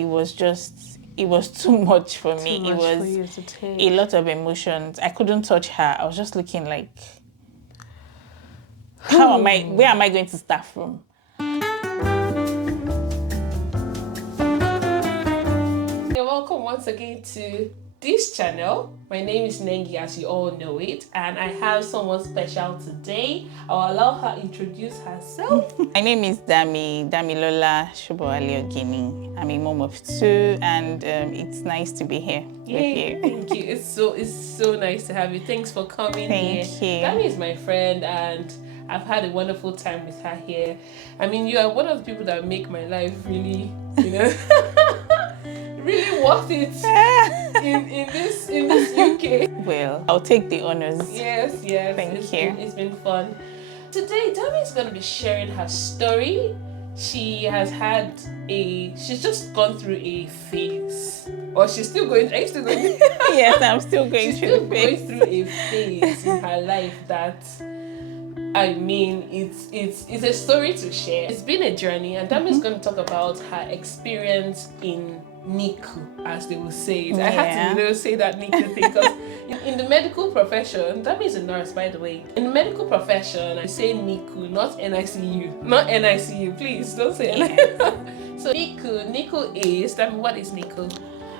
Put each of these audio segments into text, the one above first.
It was too much for me. Too much it was for you to take. a lot of emotions. I couldn't touch her. I was just looking like, where am I going to start from? Welcome once again to this channel. My name is Nengi, as you all know it, and I have someone special today. I'll allow her to introduce herself. My name is Damilola Ogini. I'm a mom of two, and it's nice to be here with you. Thank you. It's so nice to have you. Thanks for coming here. Thank you. Dami is my friend, and I've had a wonderful time with her here. I mean, you are one of the people that make my life really, really worth it in this UK. Well, I'll take the honors. Yes. Thank you. It's been fun. Today, Dami is going to be sharing her story. She's just gone through a phase. Or she's still going, are you still going? Yes, I'm still going through the phase. She's still going through a phase in her life that, I mean, it's a story to share. It's been a journey, and Dami is going to talk about her experience in NICU, as they will say it. I had to say that NICU thing because in the medical profession, Dami is a nurse, by the way. In the medical profession, I say NICU, not NICU. Not NICU, please don't say NICU. So NICU is, Dami, what is NICU?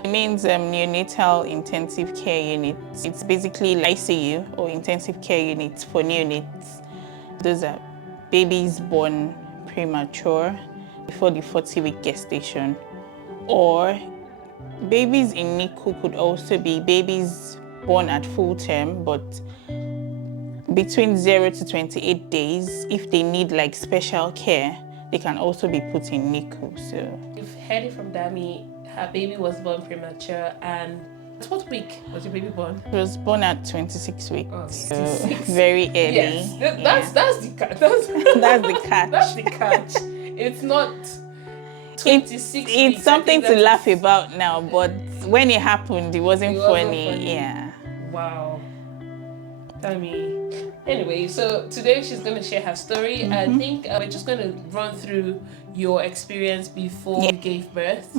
It means neonatal intensive care unit. It's basically ICU or intensive care units for neonates. Those are babies born premature before the 40-week gestation. Or babies in NICU could also be babies born at full term, but between 0 to 28 days, if they need like special care, they can also be put in NICU. So you've heard it from Dami. Her baby was born premature, and what week was your baby born? It was born at 26 weeks. Oh, so very early. Yes, that's the catch. That's the catch. That's the catch. It's not 26 weeks. It's something to laugh about now, but when it happened, it wasn't funny. Yeah. Wow. Anyway, so today she's going to share her story. I think we're just going to run through your experience before you gave birth,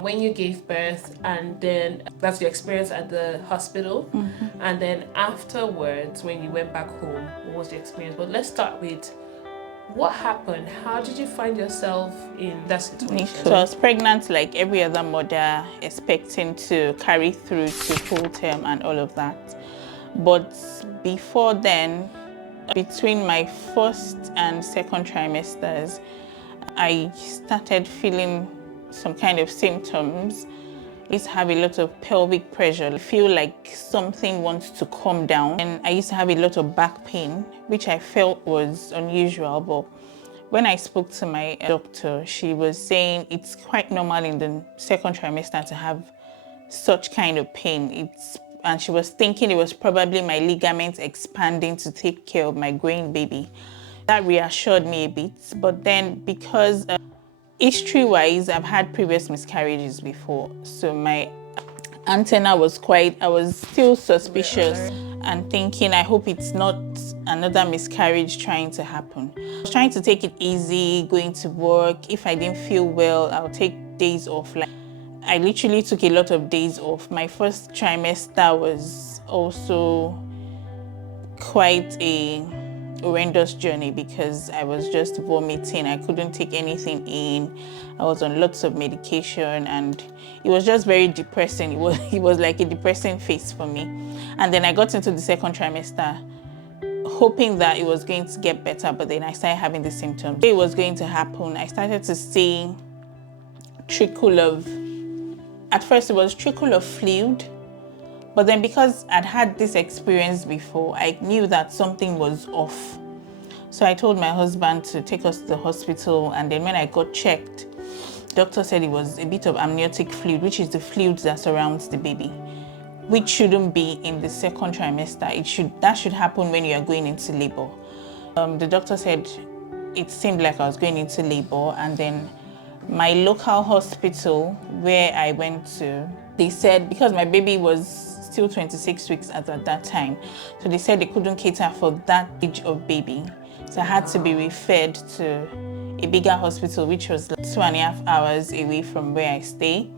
when you gave birth, and then that's your experience at the hospital. And then afterwards, when you went back home, what was your experience? But let's start with what happened. How did you find yourself in that situation? So I was pregnant like every other mother, expecting to carry through to full term and all of that. But before then, between my first and second trimesters, I started feeling some kind of symptoms. I used to have a lot of pelvic pressure. I feel like something wants to come down. And I used to have a lot of back pain, which I felt was unusual. But when I spoke to my doctor, she was saying it's quite normal in the second trimester to have such kind of pain. And she was thinking it was probably my ligaments expanding to take care of my growing baby. That reassured me a bit. But then because history-wise, I've had previous miscarriages before. So my antenna was I was still suspicious and thinking, I hope it's not another miscarriage trying to happen. I was trying to take it easy, going to work. If I didn't feel well, I'll take days off. I literally took a lot of days off. My first trimester was also quite a horrendous journey because I was just vomiting. I couldn't take anything in. I was on lots of medication, and it was just very depressing. It was like a depressing phase for me. And then I got into the second trimester hoping that it was going to get better, but then I started having the symptoms. It was going to happen. I started to see at first it was trickle of fluid, but then because I'd had this experience before, I knew that something was off. So I told my husband to take us to the hospital, and then when I got checked, the doctor said it was a bit of amniotic fluid, which is the fluid that surrounds the baby, which shouldn't be in the second trimester. That should happen when you are going into labor. The doctor said it seemed like I was going into labor, and then my local hospital where I went to, they said, because my baby was still 26 weeks at that time, so they said they couldn't cater for that age of baby. So I had to be referred to a bigger hospital, which was like 2.5 hours away from where I stay.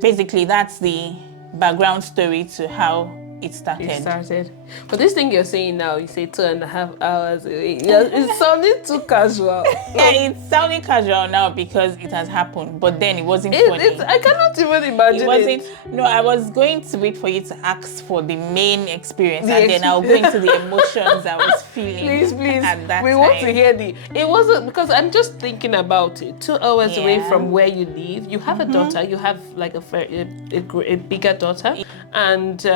Basically, that's the background story to how it started. But this thing you're saying now, you say 2.5 hours away. It's sounding too casual. Yeah, it's sounding casual now because it has happened, but then it wasn't funny. I cannot even imagine It wasn't. No, I was going to wait for you to ask for the main experience, and then I'll go into the emotions I was feeling. Please, At that we time. want to hear it wasn't, because I'm just thinking about it. 2 hours away from where you live, you have a daughter. You have like a bigger daughter, and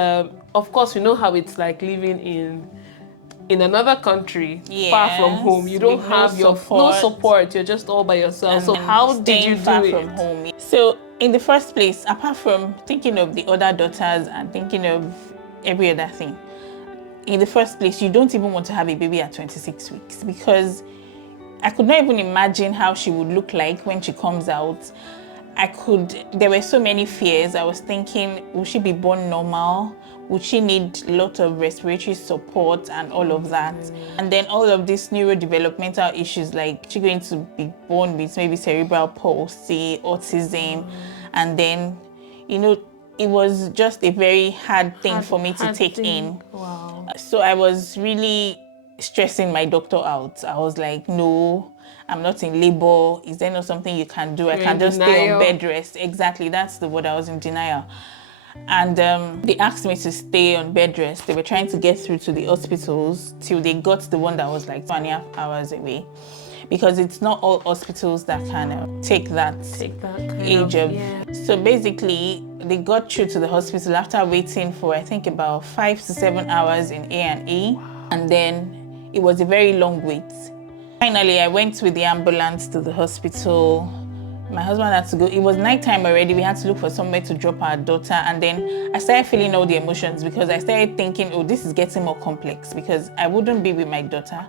of course, you know how it's like living in another country, far from home. You don't have no support. You're just all by yourself. And so how did you do far it? from home? So in the first place, apart from thinking of the other daughters and thinking of every other thing, in the first place, you don't even want to have a baby at 26 weeks because I could not even imagine how she would look like when she comes out. There were so many fears. I was thinking, will she be born normal? Would she need a lot of respiratory support and all of that? And then all of these neurodevelopmental issues, like she going to be born with maybe cerebral palsy, autism, and then, it was just a very hard thing for me to take in. Wow. So I was really stressing my doctor out. I was like, no, I'm not in labor. Is there not something you can do? I can just stay on bed rest. Exactly, that's the word. I was in denial. And they asked me to stay on bed rest. They were trying to get through to the hospitals till they got the one that was like 2.5 hours away. Because it's not all hospitals that can take that age of. Yeah. So basically, they got through to the hospital after waiting for, I think, about 5 to 7 hours in A&E. And then it was a very long wait. Finally, I went with the ambulance to the hospital. My husband had to go. It was nighttime already. We had to look for somewhere to drop our daughter. And then I started feeling all the emotions because I started thinking, oh, this is getting more complex because I wouldn't be with my daughter.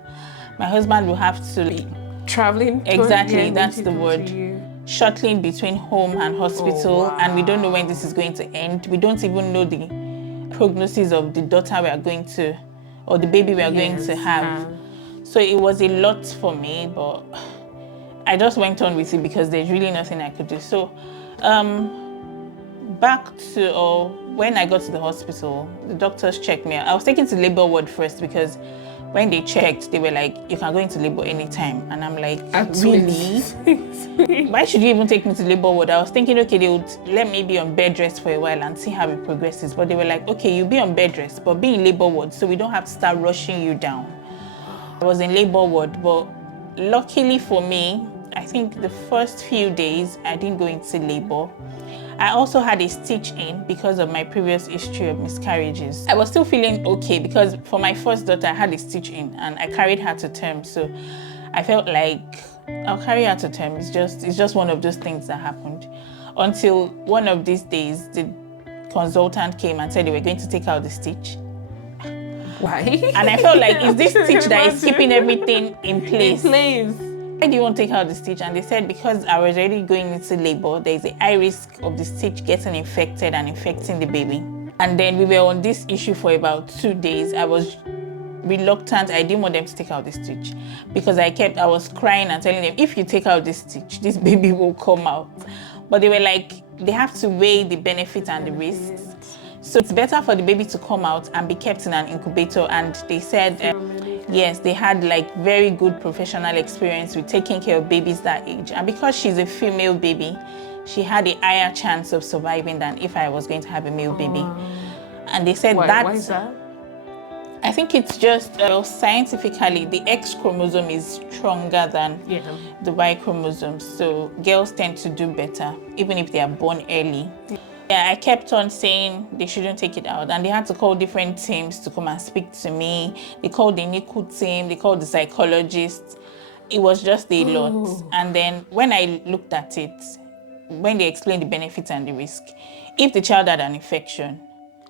My husband will have to be traveling. Exactly, that's the word. Shuttling between home and hospital. And we don't know when this is going to end. We don't even know the prognosis of the daughter we are going to, or the baby we are going to have. So it was a lot for me, but I just went on with it because there's really nothing I could do. So back to when I got to the hospital, the doctors checked me out. I was taken to labor ward first because when they checked, they were like, you can go into labor anytime. And I'm like, really? Why should you even take me to labor ward? I was thinking, okay, they would let me be on bed rest for a while and see how it progresses. But they were like, okay, you'll be on bed rest, but be in labor ward so we don't have to start rushing you down. I was in labor ward, but luckily for me, I think the first few days, I didn't go into labor. I also had a stitch in because of my previous history of miscarriages. I was still feeling okay because for my first daughter, I had a stitch in and I carried her to term. So I felt like I'll carry her to term. It's just one of those things that happened. Until one of these days, the consultant came and said they were going to take out the stitch. Why? And I felt like, is this stitch that is keeping everything in place? Why do you want to take out the stitch? And they said because I was already going into labor, there's a high risk of the stitch getting infected and infecting the baby. And then we were on this issue for about 2 days. I was reluctant. I didn't want them to take out the stitch because I was crying and telling them, if you take out this stitch, this baby will come out. But they were like, they have to weigh the benefits and the risks. So it's better for the baby to come out and be kept in an incubator. And they said, yes, they had like very good professional experience with taking care of babies that age. And because she's a female baby, she had a higher chance of surviving than if I was going to have a male baby. And they said why is that? I think it's just scientifically, the X chromosome is stronger than the Y chromosome. So girls tend to do better, even if they are born early. Yeah, I kept on saying they shouldn't take it out, and they had to call different teams to come and speak to me. They called the NICU team, they called the psychologist. It was just a lot. And then when I looked at it, when they explained the benefits and the risk, if the child had an infection,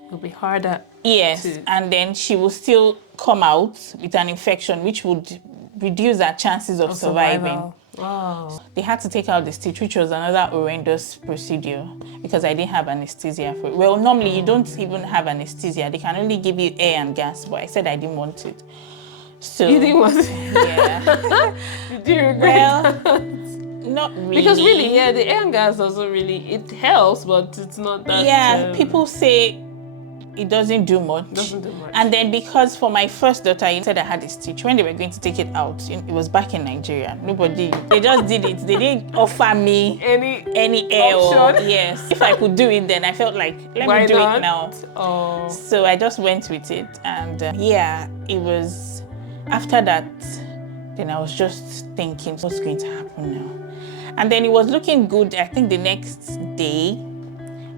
it would be harder. Yes, and then she will still come out with an infection, which would reduce her chances of surviving. Wow. They had to take out the stitch, which was another horrendous procedure because I didn't have anesthesia for it. Well, normally you don't even have anesthesia. They can only give you air and gas, but I said I didn't want it. So You didn't want yeah. Did you regret Well, that? not really. Because really, yeah, the air gas also really, it helps, but it's not that... Yeah, people say it doesn't do much. Doesn't do much. And then because for my first daughter, you said I had a stitch. When they were going to take it out, it was back in Nigeria. They just did it. They didn't offer me any air or, yes. If I could do it then, I felt like, let me do it now. Oh. So I just went with it. And yeah, it was, after that, then I was just thinking, what's going to happen now? And then it was looking good, I think the next day.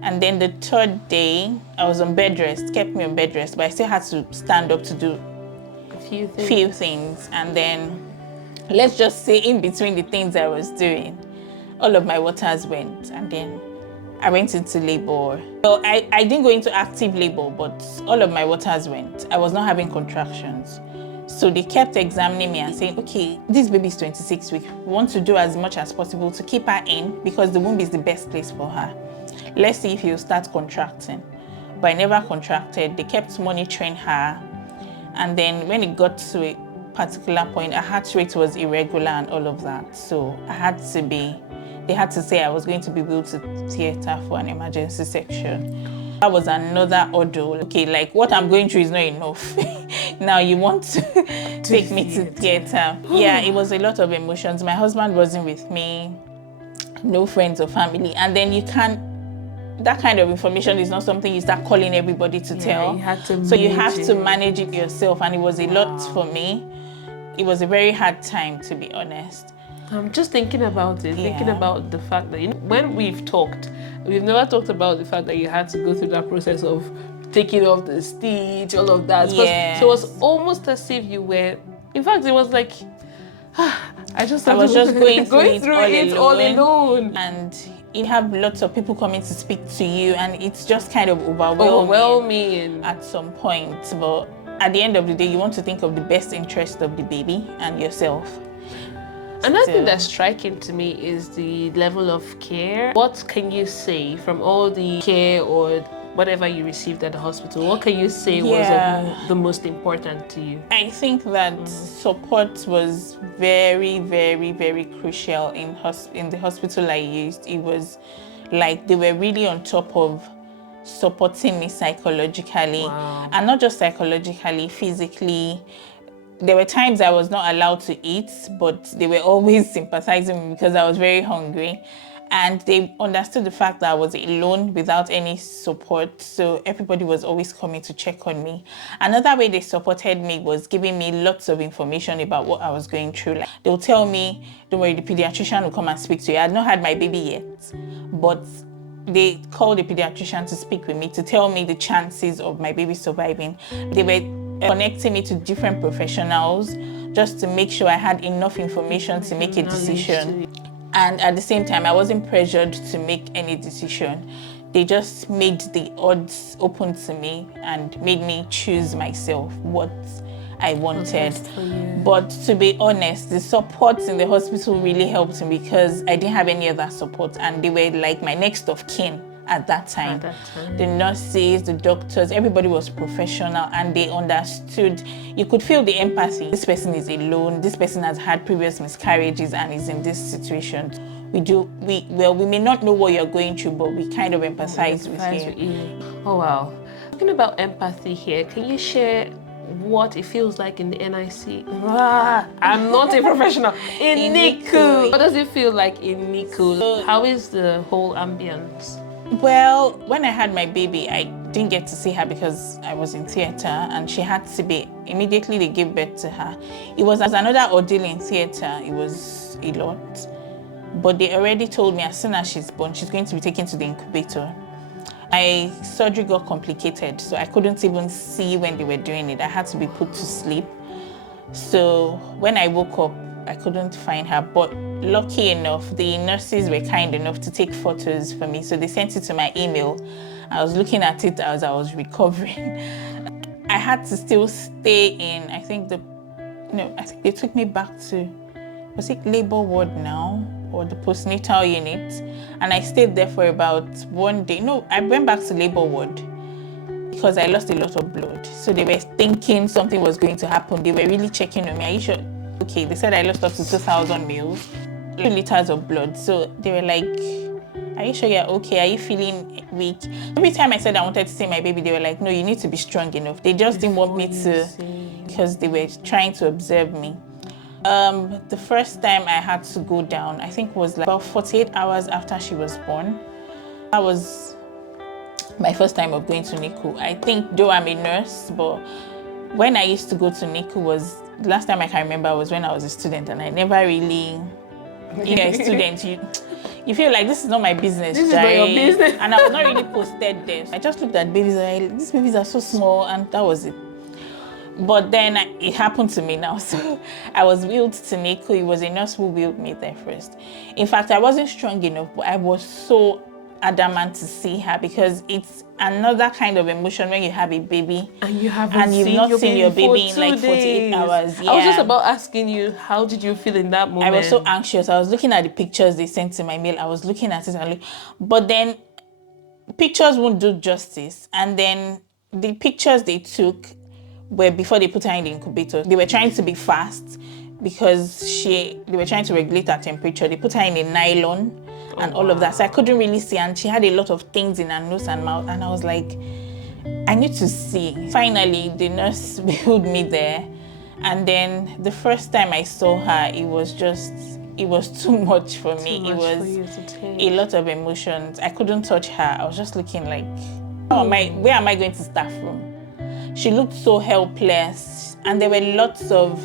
And then the third day, I was on bed rest, kept me on bed rest, but I still had to stand up to do a few things. And then, let's just say in between the things I was doing, all of my waters went. And then I went into labor. So I didn't go into active labor, but all of my waters went. I was not having contractions. So they kept examining me and saying, okay, this baby is 26 weeks. We want to do as much as possible to keep her in because the womb is the best place for her. Let's see if you start contracting. But I never contracted. They kept monitoring her. And then when it got to a particular point, her heart rate was irregular and all of that. So they had to say I was going to be wheeled to theater for an emergency section. That was another ordeal. Okay, like what I'm going through is not enough. Now you want to take me to theater. Yeah, it was a lot of emotions. My husband wasn't with me, no friends or family. And then that kind of information is not something you start calling everybody to tell. You have to so you have to manage it yourself, and it was a lot for me. It was a very hard time, to be honest. I'm just thinking about it, thinking about the fact that when we've talked, we've never talked about the fact that you had to go through that process of taking off the stitch, all of that. Yes. So it was almost as if you were, in fact, it was like, I was just going through it all alone. And you have lots of people coming to speak to you, and it's just kind of overwhelming at some point. But at the end of the day, you want to think of the best interest of the baby and yourself. Another thing that's striking to me is the level of care. What can you say from all the care or whatever you received at the hospital? What can you say was of the most important to you? I think that support was very, very, very crucial in the hospital I used. It was like they were really on top of supporting me psychologically. Wow. And not just psychologically, physically. There were times I was not allowed to eat, but they were always sympathizing with me because I was very hungry. And they understood the fact that I was alone without any support. So everybody was always coming to check on me. Another way they supported me was giving me lots of information about what I was going through. Like, they'll tell me, don't worry, the pediatrician will come and speak to you. I had not had my baby yet, but they called the pediatrician to speak with me to tell me the chances of my baby surviving. They were connecting me to different professionals just to make sure I had enough information to make a decision. And at the same time, I wasn't pressured to make any decision. They just made the odds open to me and made me choose myself what I wanted. But to be honest, the support in the hospital really helped me because I didn't have any other support, and they were like my next of kin at that time. The nurses, the doctors, everybody was professional and they understood. You could feel the empathy. This person is alone. This person has had previous miscarriages and is in this situation. We may not know what you're going through, but we kind of empathize with you. Oh, wow. Talking about empathy here, can you share what it feels like in the NIC? I'm not a professional. In NICU. What does it feel like in NICU? How is the whole ambience? Well, when I had my baby, I didn't get to see her because I was in theater, and she had to be, immediately they gave birth to her. It was as another ordeal in theater. It was a lot. But they already told me as soon as she's born, she's going to be taken to the incubator. My surgery got complicated, so I couldn't even see when they were doing it. I had to be put to sleep. So when I woke up, I couldn't find her, but lucky enough, the nurses were kind enough to take photos for me. So they sent it to my email. I was looking at it as I was recovering. I had to still stay in, I think they took me back to, was it labor ward now? Or the postnatal unit. And I stayed there for about one day. No, I went back to labor ward. because I lost a lot of blood. So they were thinking something was going to happen. They were really checking on me. Are you sure? Okay, they said I lost up to 2,000 mils, 2 liters of blood. So they were like, are you sure you're okay? Are you feeling weak? Every time I said I wanted to see my baby, they were like, no, you need to be strong enough. They just didn't want me to, because they were trying to observe me. The first time I had to go down, I think was like about 48 hours after she was born. That was my first time of going to NICU. I think, though I'm a nurse, but when I used to go to NICU was, the last time I can remember was when I was a student, and I never really, a student, you feel like this is not my business. This is not your business. And I was not really posted there. I just looked at babies, like, these babies are so small, and that was it. But then it happened to me now. So I was wheeled to NICU. It was a nurse who wheeled me there first. In fact, I wasn't strong enough, but I was so adamant to see her, because it's another kind of emotion when you have a baby and you haven't and you've not seen your baby in like 48 days. hours. Yeah. I was just about asking you, how did you feel in that moment? I was so anxious. I was looking at the pictures they sent to my mail. I was looking at it, but then pictures won't do justice. And then the pictures they took were before they put her in the incubator. They were trying to be fast because they were trying to regulate her temperature. They put her in a nylon and all of that. So I couldn't really see, and she had a lot of things in her nose and mouth, and I was like, I need to see. Finally, the nurse wheeled me there, and then the first time I saw her, it was too much for me. It was a lot of emotions. I couldn't touch her. I was just looking like, where am I going to start from? She looked so helpless, and there were lots of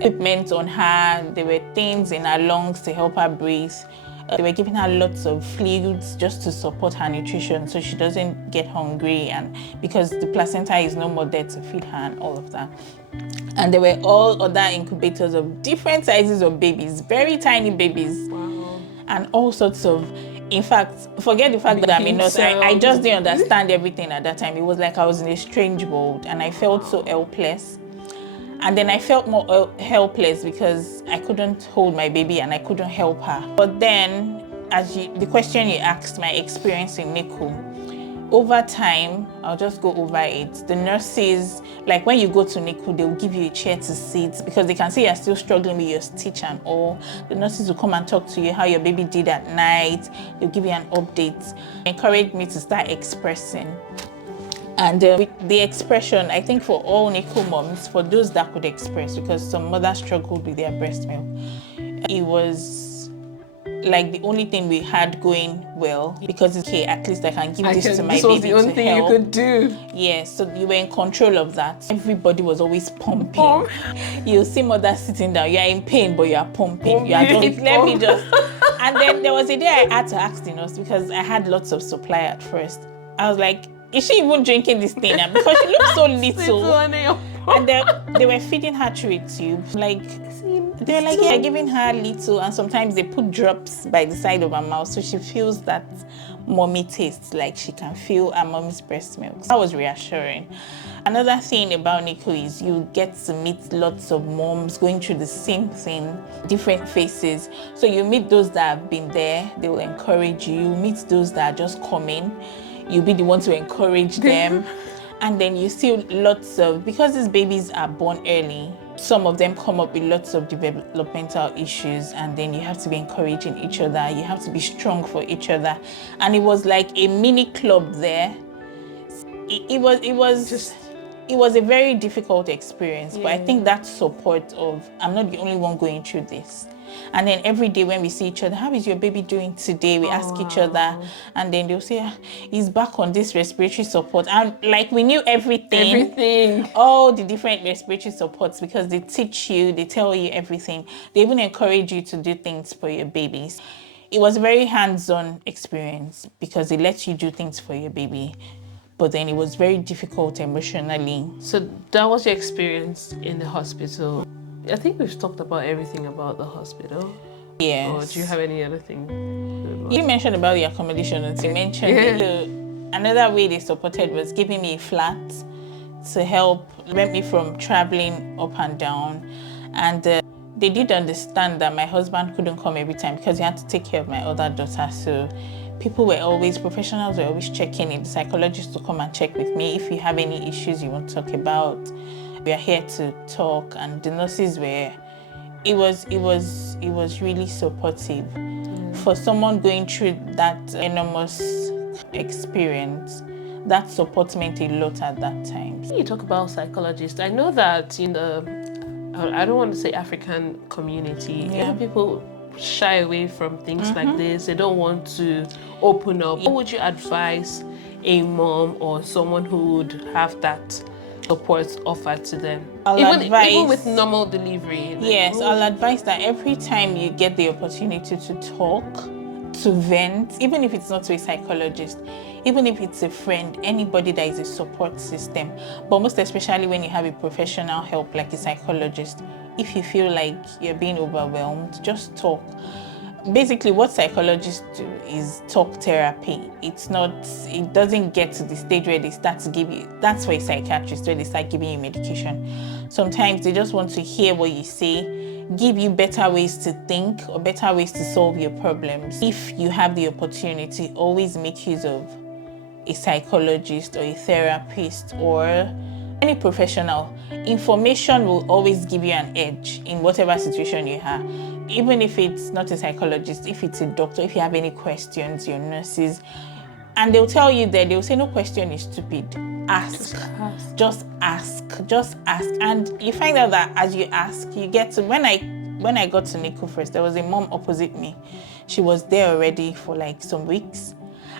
equipment on her. There were things in her lungs to help her breathe. They were giving her lots of fluids just to support her nutrition so she doesn't get hungry, and because the placenta is no more there to feed her and all of that. And there were all other incubators of different sizes of babies, very tiny babies. Wow. And all sorts of, in fact, forget the fact that I'm a nurse. I just didn't understand everything at that time. It was like I was in a strange world, and I felt so helpless. And then I felt more helpless because I couldn't hold my baby and I couldn't help her. But then, the question you asked, my experience in NICU, over time, I'll just go over it. The nurses, like when you go to NICU, they'll give you a chair to sit because they can see you're still struggling with your stitch and all. The nurses will come and talk to you how your baby did at night. They'll give you an update. They encouraged me to start expressing. And with the expression, I think for all NICU moms, for those that could express, because some mothers struggled with their breast milk, it was like the only thing we had going well, because it's okay, at least I can give this to my baby. This was the only thing you could do. Yes, so you were in control of that. Everybody was always pumping. You'll see mothers sitting down, you're in pain, but you're pumping. You are just, let me just. And then there was a day I had to ask the nurse, because I had lots of supply at first. I was like, is she even drinking this thing? Because she looked so little. And they were feeding her through a tube. Like, they were like, yeah, giving her little, and sometimes they put drops by the side of her mouth so she feels that mommy taste, like she can feel her mommy's breast milk. That was reassuring. Another thing about NICU is you get to meet lots of moms going through the same thing, different faces. So you meet those that have been there, they will encourage you. You meet those that are just coming. You'll be the one to encourage them. And then you see lots of, because these babies are born early, some of them come up with lots of developmental issues, and then you have to be encouraging each other. You have to be strong for each other. And it was like a mini club there. It was a very difficult experience, but I think that support of, I'm not the only one going through this. And then every day when we see each other, how is your baby doing today? We ask each other, and then they'll say, he's back on this respiratory support. And like we knew everything. All the different respiratory supports, because they teach you, they tell you everything. They even encourage you to do things for your babies. It was a very hands-on experience because they let you do things for your baby. But then it was very difficult emotionally. So that was your experience in the hospital. I think we've talked about everything about the hospital. Yes. Or do you have any other thing? You mentioned about the accommodation, and you mentioned another way they supported was giving me a flat to help prevent me from traveling up and down. And they did understand that my husband couldn't come every time because he had to take care of my other daughter. So professionals were always checking in, the psychologist to come and check with me. If you have any issues you want to talk about, we are here to talk. And the nurses were, it was really supportive. For someone going through that enormous experience, that support meant a lot at that time. You talk about psychologists. I know that in the, I don't want to say African community, people shy away from things like this. They don't want to open up. What would you advise a mom or someone who would have that support offered to them? Even with normal delivery. Yes, I'll advise that every time you get the opportunity to talk, to vent, even if it's not to a psychologist, even if it's a friend, anybody that is a support system, but most especially when you have a professional help like a psychologist, if you feel like you're being overwhelmed, just talk. Basically, what psychologists do is talk therapy. It doesn't get to the stage where they start to give you, that's for a psychiatrist, where they start giving you medication. Sometimes they just want to hear what you say, give you better ways to think or better ways to solve your problems. If you have the opportunity, always make use of a psychologist or a therapist or any professional. Information will always give you an edge in whatever situation you have. Even if it's not a psychologist, if it's a doctor, if you have any questions, your nurses, and they'll tell you that they'll say no question is stupid. Ask. Just ask. And you find out that as you ask, you get to, when I got to NICU first, there was a mom opposite me. She was there already for like some weeks.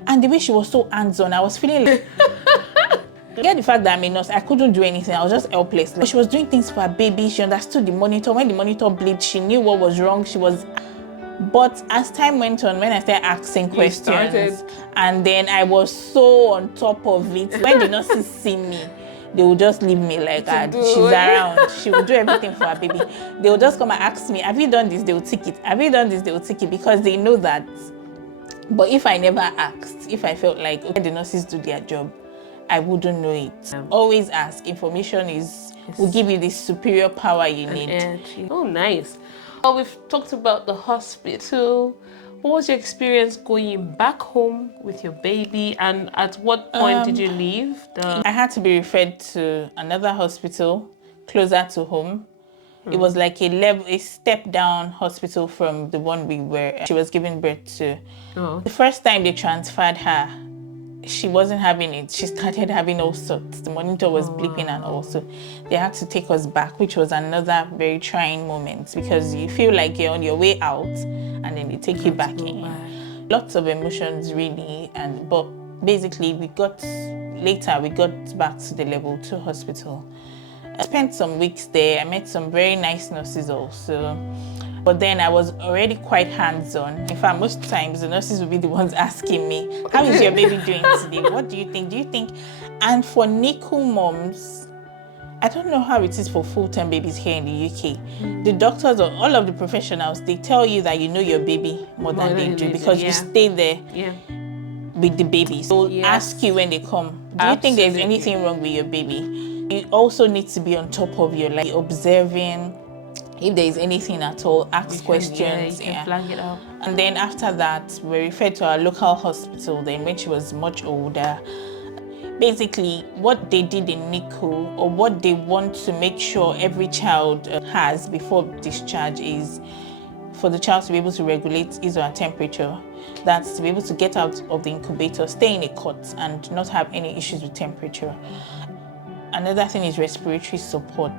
And the way she was so hands-on, I was feeling like, forget the fact that I'm a nurse, I couldn't do anything, I was just helpless. But she was doing things for her baby, she understood the monitor. When the monitor bleed, she knew what was wrong. But as time went on, when I started asking questions, and then I was so on top of it, when the nurses see me, they will just leave me like that. She's around. She will do everything for her baby. They will just come and ask me, have you done this? They will tick it. Have you done this? They will tick it, because they know that. But if I never asked, if I felt like, okay, the nurses do their job, I wouldn't know it. Always ask. Information will give you this superior power you need. Energy. Oh, nice. Well, we've talked about the hospital. What was your experience going back home with your baby, and at what point did you leave? I had to be referred to another hospital closer to home. It was like a step down hospital from the one she was giving birth to. The first time they transferred her, she wasn't having it. She started having all sorts. The monitor was bleeping, and also they had to take us back, which was another very trying moment, because you feel like you're on your way out and then they take you back in. Lots of emotions really, but basically we got back to the level 2 hospital. I spent some weeks there. I met some very nice nurses also. But then I was already quite hands-on. In fact, most times the nurses would be the ones asking me, how is your baby doing today? What do you think? Do you think? And for NICU moms, I don't know how it is for full-term babies here in the UK. The doctors or all of the professionals, they tell you that you know your baby more than they do, because you stay there with the baby. So they'll ask you when they come, do you think there's anything wrong with your baby? You also need to be on top of your life, observing. If there is anything at all, ask questions. You can flag it up. And then after that, we referred to our local hospital then when she was much older. Basically, what they did in NICU, or what they want to make sure every child has before discharge, is for the child to be able to regulate his or her temperature. That's to be able to get out of the incubator, stay in a cot, and not have any issues with temperature. Another thing is respiratory support.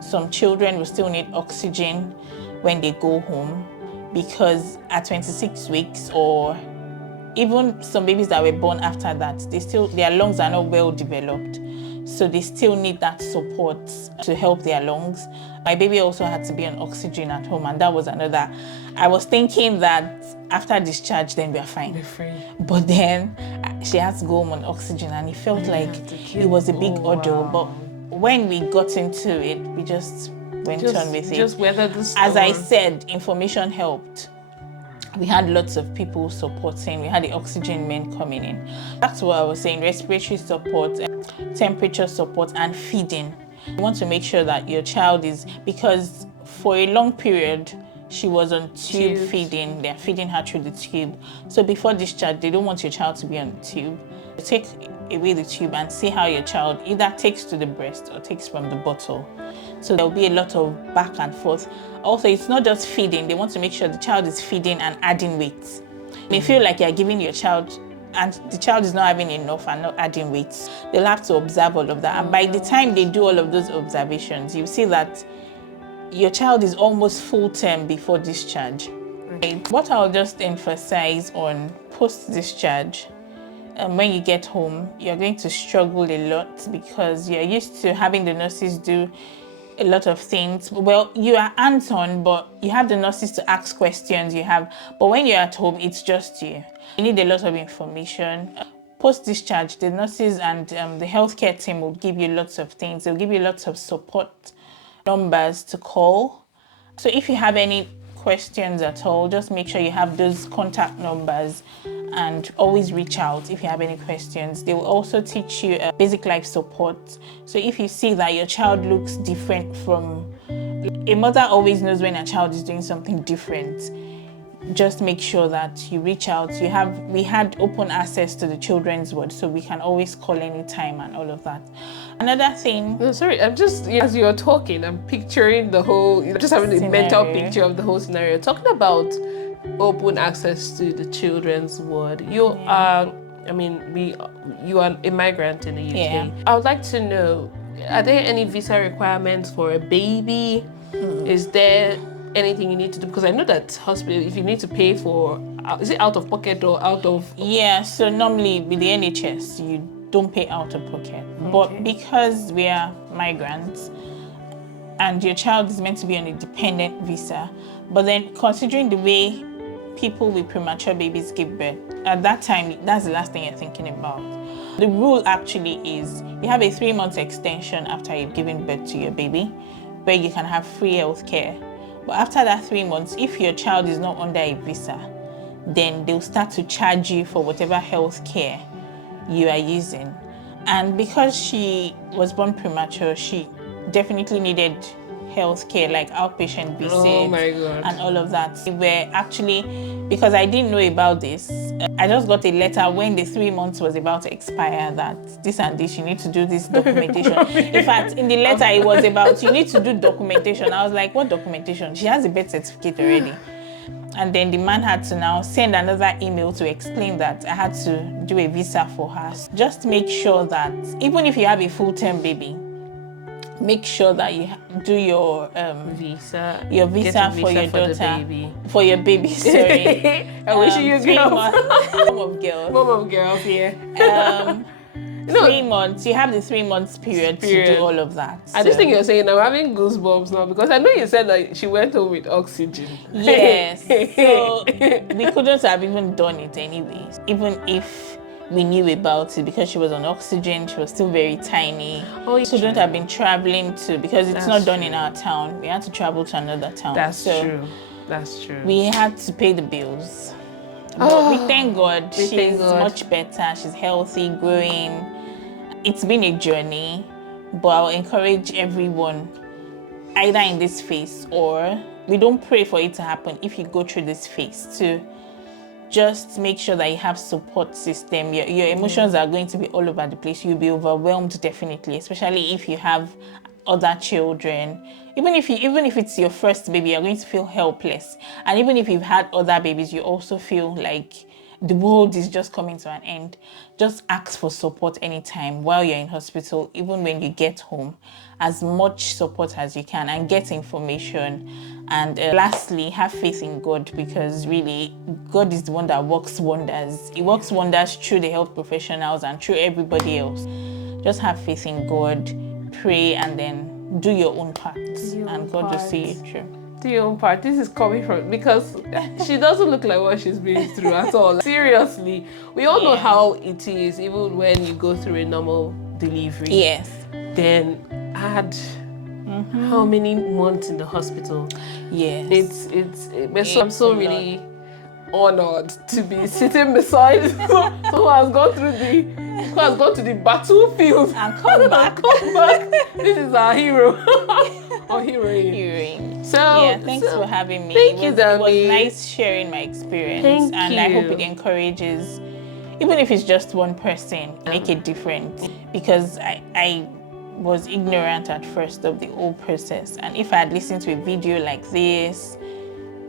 Some children will still need oxygen when they go home, because at 26 weeks, or even some babies that were born after that, their lungs are not well developed. So they still need that support to help their lungs. My baby also had to be on oxygen at home, and that was another. I was thinking that after discharge, then we are fine. We're free. But then she had to go home on oxygen, and it felt like it was a big ordeal. But when we got into it, we just went on with it. Just weathered the storm. As I said, information helped. We had lots of people supporting. We had the oxygen men coming in. That's what I was saying, respiratory support, temperature support, and feeding. You want to make sure that your child is, because for a long period, she was on tube feeding. They're feeding her through the tube. So before discharge, they don't want your child to be on the tube. Take away the tube and see how your child either takes to the breast or takes from the bottle. So there'll be a lot of back and forth. Also, it's not just feeding. They want to make sure the child is feeding and adding weight. You may feel like you're giving your child and the child is not having enough and not adding weight. They'll have to observe all of that. And by the time they do all of those observations, you see that your child is almost full term before discharge. Okay. What I'll just emphasize on post-discharge, when you get home, you're going to struggle a lot because you're used to having the nurses do a lot of things. Well, you are hands-on, but you have the nurses to ask questions. But when you're at home, it's just you. You need a lot of information. Post-discharge, the nurses and the healthcare team will give you lots of things. They'll give you lots of support numbers to call. So if you have any questions at all, just make sure you have those contact numbers and always reach out if you have any questions. They will also teach you basic life support. So if you see that your child looks different from... A mother always knows when a child is doing something different. Just make sure that you reach out. We had open access to the children's ward, so we can always call anytime and all of that. Another thing... No, sorry, I'm just, as you're talking, I'm picturing the whole, just having a mental picture of the whole scenario. Talking about open access to the children's ward. You are, you are a migrant in the UK. Yeah. I would like to know, are there any visa requirements for a baby? Is there anything you need to do? Because I know that hospital, if you need to pay for, is it out of pocket or out of... Yeah, so normally with the NHS, you don't pay out of pocket. Okay. But because we are migrants and your child is meant to be on a dependent visa, but then considering the way people with premature babies give birth, at that time, that's the last thing you're thinking about. The rule actually is you have a 3-month extension after you've given birth to your baby, where you can have free health care. But after that 3 months, if your child is not under a visa, then they'll start to charge you for whatever health care you are using. And because she was born premature, she definitely needed health care, like outpatient visits and all of that. We were actually, because I didn't know about this, I just got a letter when the 3 months was about to expire that this and this, you need to do this documentation. In fact, in the letter it was about, you need to do documentation. I was like, what documentation? She has a birth certificate already. And then the man had to now send another email to explain that I had to do a visa for her. Just make sure that even if you have a full-term baby, make sure that you do your visa for your daughter, for your baby. Sorry, I wish you girls. Mom of girls. Yeah. 3 months. You have the 3 months period to do all of that. I just think you're saying I'm having goosebumps now because I know you said that she went home with oxygen. Yes. So we couldn't have even done it anyways, even if we knew about it, because she was on oxygen. She was still very tiny. We couldn't have been traveling because it's not done in our town. We had to travel to another town. That's true. That's true. We had to pay the bills. But we thank God she's much better. She's healthy, growing. It's been a journey, but I'll encourage everyone, either in this phase or we don't pray for it to happen. If you go through this phase, to just make sure that you have support system. Your emotions are going to be all over the place. You'll be overwhelmed definitely, especially if you have other children. Even if it's your first baby, you're going to feel helpless. And even if you've had other babies, you also feel like the world is just coming to an end. Just ask for support anytime while you're in hospital, even when you get home, as much support as you can, and get information. And lastly, have faith in God, because really God is the one that works wonders. He works wonders through the health professionals and through everybody else. Just have faith in God, pray, and then do your own part, and God will see you through. Do your own part. This is coming from, because she doesn't look like what she's been through at all. Seriously, we all know how it is, even when you go through a normal delivery. Yes. Then add how many months in the hospital? Yes. I'm so really honored to be sitting beside someone who has gone through who has gone to the battlefield And come back. come back. This is our hero or heroine. Hearing. So Yeah, thanks for having me. Thank you, It was Dami. nice sharing my experience. Thank and I hope you. it encourages, even if it's just one person, make it different. Because I was ignorant at first of the whole process. And if I had listened to a video like this,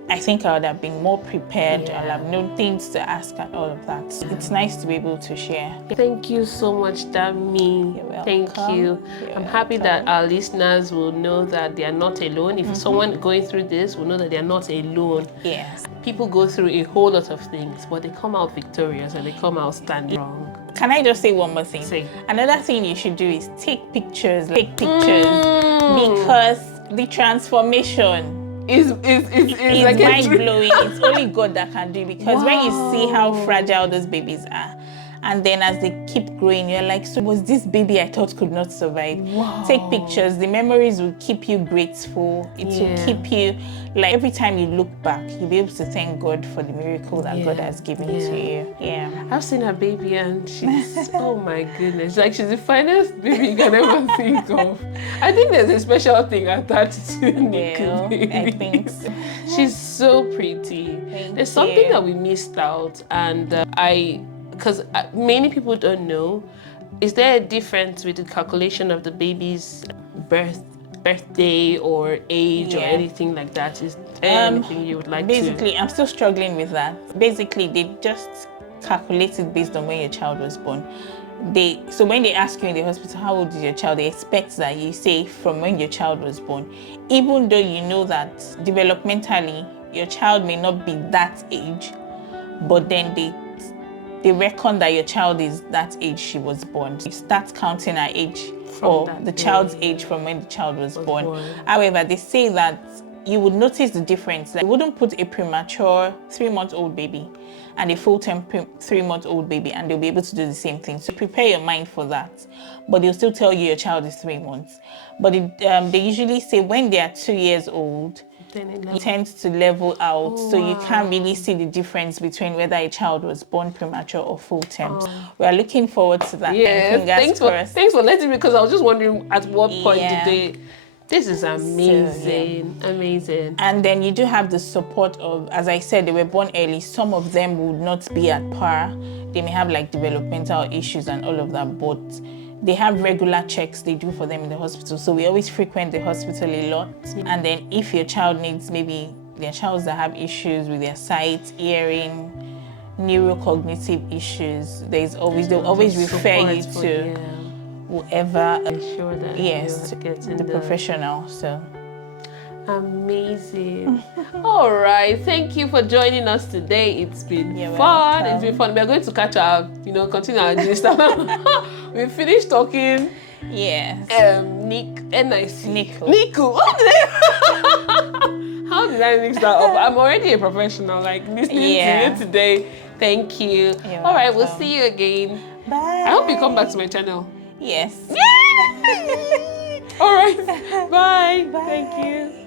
I think I would have been more prepared. Yeah. I'll have known things to ask and all of that. It's nice to be able to share. Thank you so much, Dami. You're Thank welcome. you. You're I'm happy that welcome. our listeners will know that they are not alone. If someone going through this will know that they are not alone. Yes. People go through a whole lot of things, but they come out victorious and they come out standing strong. Can I just say one more thing? Say. Another thing you should do is take pictures. Because the transformation It's is like mind blowing. It's only God that can do it, because when you see how Wow. fragile those babies are, and then as they keep growing, you're like, so was this baby I thought could not survive? Wow. Take pictures. The memories will keep you grateful. It will keep you, like, every time you look back, you'll be able to thank God for the miracle that God has given to you. Yeah. I've seen her baby and she's, oh my goodness, like she's the finest baby you can ever think of. I think there's a special thing attached to Nico Well, baby. I think so. She's so pretty. There's something that we missed out, and because many people don't know, is there a difference with the calculation of the baby's birthday or age or anything like that? Is there anything you would like Basically, I'm still struggling with that. Basically, they just calculate it based on when your child was born. So when they ask you in the hospital, how old is your child, they expect that you say from when your child was born. Even though you know that developmentally, your child may not be that age, but then they reckon that your child is that age she was born. You start counting her age or the child's age from when the child was born. However, they say that you would notice the difference. Like, you wouldn't put a premature 3-month-old baby and a full-term 3-month-old baby, and they'll be able to do the same thing. So prepare your mind for that. But they'll still tell you your child is 3 months. But they usually say when they are 2 years old, it tends to level out. So you can't really see the difference between whether a child was born premature or full-term. We are looking forward to that. Yes, thanks for letting me, because I was just wondering at what point did they. This is amazing, amazing. And then you do have the support of, as I said, they were born early. Some of them would not be at par. They may have like developmental issues and all of that, but they have regular checks they do for them in the hospital. So we always frequent the hospital a lot. And then if your child needs, maybe there are childs that have issues with their sight, hearing, neurocognitive issues, they'll always refer you to whoever, ensure that the professional. So amazing. All right, thank you for joining us today. It's been fun. welcome. It's been fun. We're going to catch up, continue our gist. We finished talking. Yes. Nico. What did how did I mix that up? I'm already a professional, like listening to you today. Thank you. All right, we'll see you again. Bye. I hope you come back to my channel. Yes. All right. Bye. Bye. Thank you.